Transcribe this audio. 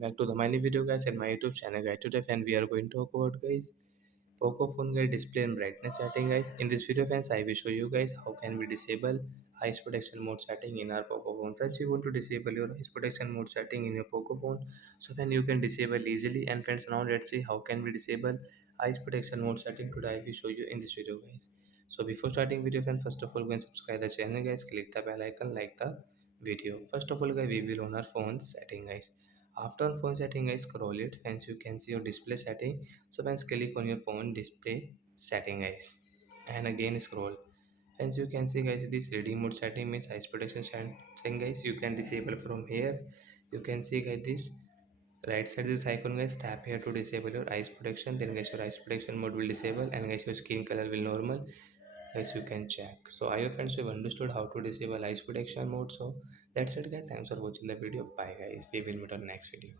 back to the my new video guys and my YouTube channel guys. Today and we are going to talk about guys Poco phone guys display and brightness setting guys. In this video friends I will show you guys how can we disable eyes protection mode setting in our Poco phone. Friends, you want to disable your eyes protection mode setting in your Poco phone, so then you can disable easily. And friends, now let's see how can we disable eyes protection mode setting. Today I will show you in this video guys. So before starting video friends, first of all go and subscribe the channel guys, click the bell icon, like the video. First of all guys, we will on our phone setting guys. After on phone setting guys, scroll it friends, you can see your display setting. So friends, click on your phone display setting guys, and again scroll. As you can see guys, this reading mode setting means eyes protection setting guys, you can disable from here. You can see guys this right side this icon guys, tap here to disable your eyes protection. Then guys your eyes protection mode will disable and guys your skin color will normal. Guys, you can check. So I hope friends you have understood how to disable eyes protection mode. So that's it guys, thanks for watching the video. Bye guys, we will meet on next video.